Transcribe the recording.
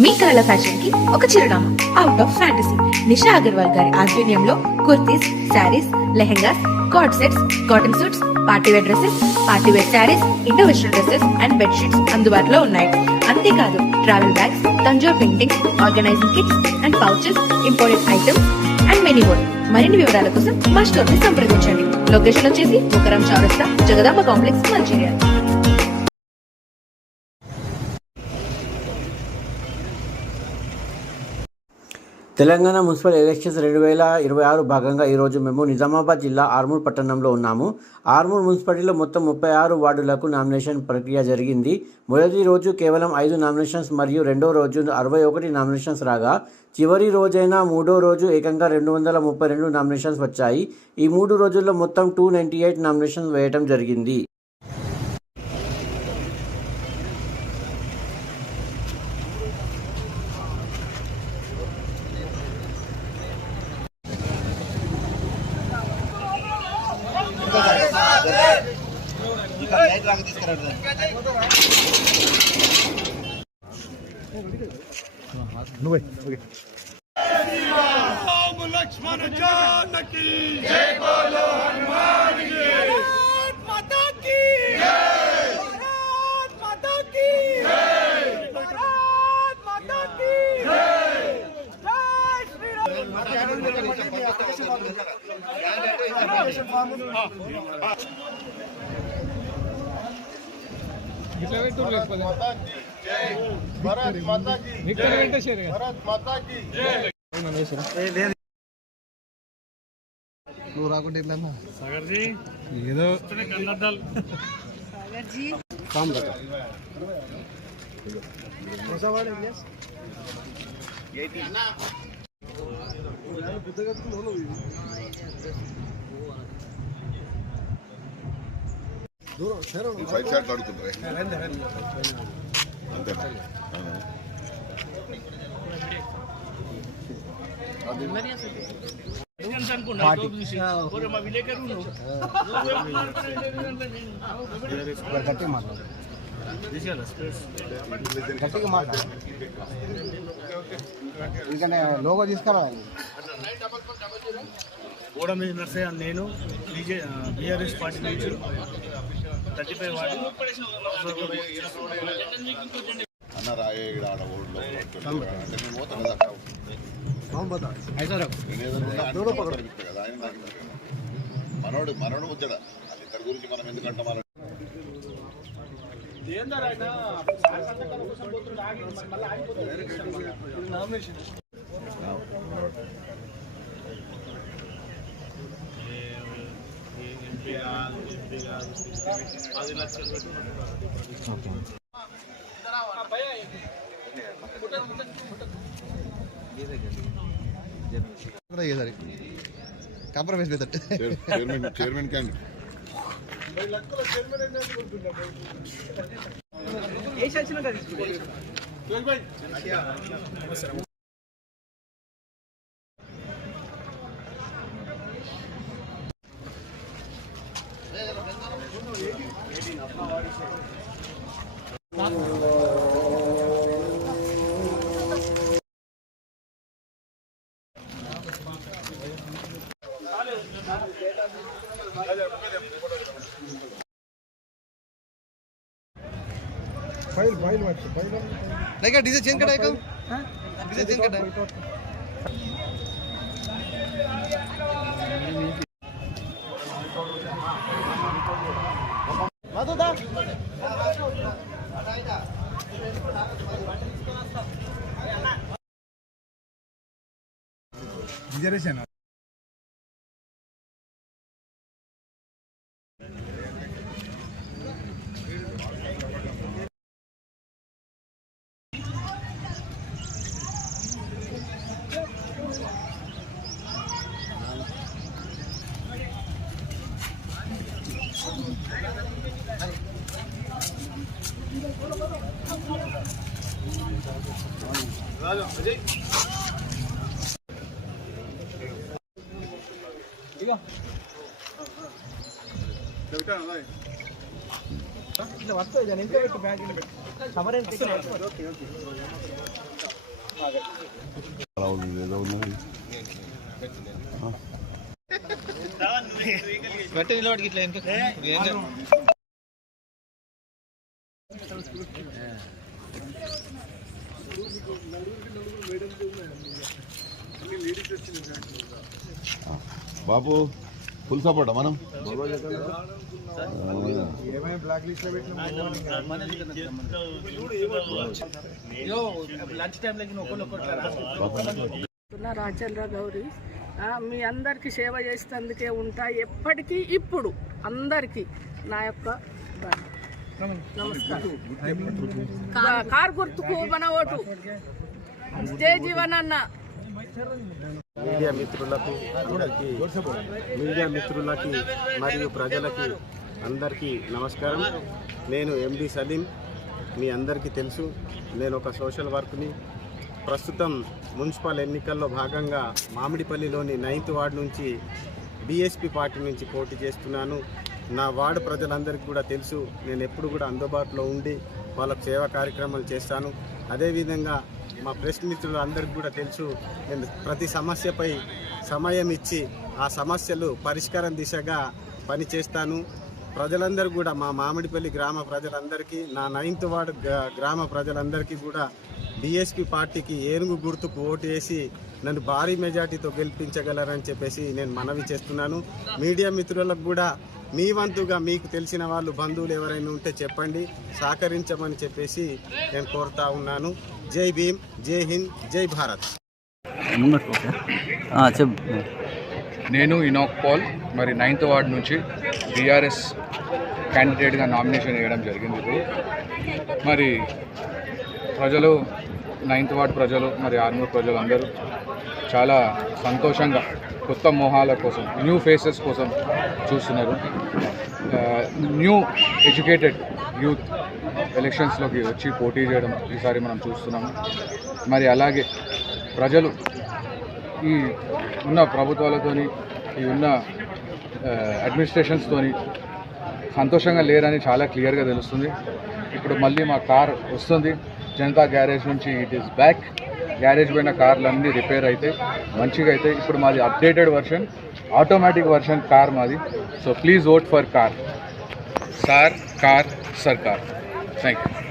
మీ కళల ఫ్యాషన్ కి ఒక చిరునామా out of fantasy. Nisha Agarwal గారి ఆధ్వర్యంలో kurtis, saris, lehengas, co-ord sets, cotton suits, partywear dresses, partywear saris, Indo western dresses and bedsheets అందుబాటులో ఉన్నాయి. అంతేకాదు travel bags, Tanjore paintings, organising kits and pouches, imported items and many more. మరిన్ని వివరాల కోసం మా స్టోర్ ని సంప్రదించండి. లొకేషన్ వచ్చేసి ముకరం చౌరస్తా, Jagadamba complex, Mancherial. Telangana municipal elections 2026 భాగంగా ఈరోజు మేము నిజామాబాద్ జిల్లా ఆర్మూర్ పట్టణంలో ఉన్నాము. ఆర్మూర్ మున్సిపాలిటీలో మొత్తం 36 వార్డులకు నామినేషన్ ప్రక్రియ జరిగింది. మొదటి రోజు కేవలం 5 నామినేషన్స్ మరియు రెండో రోజు 61 నామినేషన్స్ రాగా, చివరి రోజైన మూడో రోజు ఏకంగా 232 నామినేషన్స్ వచ్చాయి. ఈ 3 రోజుల్లో మొత్తం 298 నామినేషన్స్ వేయడం జరిగింది. लक्ष्मण जानकी जय बोलो हनुमान की भारत माता की जय, भारत माता की जय, भारत माता की जय, जय श्री राम। भारत माता की भारत माता की నువ్వు రాకుంటే ఎట్లా सागर जी ఏదో కన్నడ్డాలు सागर जी काम बता ఫైవ్ చాట్ అడుగుతుంటారు అంతేనా గట్టిగా మాట్లాడు గట్టిగా మాట్లాడు ఎందుకంటే లోగో తీసుకురా గోడ మీద నర్సే నేను బీఆర్ఎస్ పార్టీ నుంచి 35 వార్డు అన్న రాయే ఆడ ఊళ్ళో అంటే మేము పోతాం కదా ఆయన మనోడు ముచ్చడా అది ఇద్దరి గురించి మనం ఎందుకంటే మనం కాంప్రమైజ్ పెట్టట్టు చైర్మన్ క్యాండిడేట్ फाइल फाइल मत फाइल नहीं का डीजे चेंज करा का डीजे चेंज करा मातो दा रिजर्वेशन ఇట్లా వస్తాయి ఇంట్లో పెట్టు బ్యాగ్ బాబు ఫుల్ సపోర్ట్ మనం రాజేంద్ర గౌరీ మీ అందరికీ సేవ చేసేందుకే ఉంటా ఎప్పటికీ ఇప్పుడు అందరికీ నా యొక్క నమస్కారం. కార్ గుర్తుకు మన ఓటు. జై జీవన్ అన్న. మీడియా మిత్రులకు అందరికీ మరియు ప్రజలకి అందరికీ నమస్కారం. నేను ఎండి సలీం. మీ అందరికీ తెలుసు నేను ఒక సోషల్ వర్క్ని. ప్రస్తుతం మున్సిపల్ ఎన్నికల్లో భాగంగా మామిడిపల్లిలోని 9th వార్డు నుంచి బీఎస్పీ పార్టీ నుంచి పోటీ చేస్తున్నాను. నా వార్డు ప్రజలందరికీ కూడా తెలుసు నేను ఎప్పుడు కూడా అందుబాటులో ఉండి వాళ్ళకు సేవా కార్యక్రమాలు చేస్తాను. అదేవిధంగా మా ప్రెస్ మిత్రులు అందరికీ కూడా తెలుసు నేను ప్రతి సమస్యపై సమయం ఇచ్చి ఆ సమస్యలు పరిష్కారం దిశగా పనిచేస్తాను. ప్రజలందరూ కూడా మా మామిడిపల్లి గ్రామ ప్రజలందరికీ, నా 9th వార్డు గ్రామ ప్రజలందరికీ కూడా బీఎస్పీ పార్టీకి ఏనుగు గుర్తుకు ఓటు వేసి నన్ను భారీ మెజార్టీతో గెలిపించగలరని చెప్పేసి నేను మనవి చేస్తున్నాను. మీడియా మిత్రులకు కూడా మీ వంతుగా మీకు తెలిసిన వాళ్ళు బంధువులు ఎవరైనా ఉంటే చెప్పండి, సహకరించమని చెప్పేసి నేను కోరుతా ఉన్నాను. జై భీమ్, జై హింద్, జై భారత్. నేను ఇనాక్ పాల్, మరి 9th వార్డు నుంచి బీఆర్ఎస్ క్యాండిడేట్గా నామినేషన్ వేయడం జరిగింది. ఇప్పుడు మరి ప్రజలు 9th వార్డు ప్రజలు మరి ఆర్మూర్ ప్రజలు అందరూ చాలా సంతోషంగా కొత్త మోహాల కోసం, న్యూ ఫేసెస్ కోసం చూస్తున్నారు. న్యూ ఎడ్యుకేటెడ్ యూత్ ఎలక్షన్స్లోకి వచ్చి పోటీ చేయడం ఈసారి మనం చూస్తున్నాము. మరి అలాగే ప్రజలు ఈ ఉన్న ప్రభుత్వాలతోని, ఈ ఉన్న అడ్మినిస్ట్రేషన్స్తోని సంతోషంగా లేరని చాలా క్లియర్గా తెలుస్తుంది. ఇప్పుడు మళ్ళీ మా కార్ వస్తుంది జనతా గ్యారేజ్ నుంచి. It is back. గ్యారేజ్ పైన కార్లు అన్నీ రిపేర్ అయితే మంచిగా అయితే. ఇప్పుడు మాది updated version, automatic version car మాది. So please vote for car. Sir car సర్కార్. Thank you.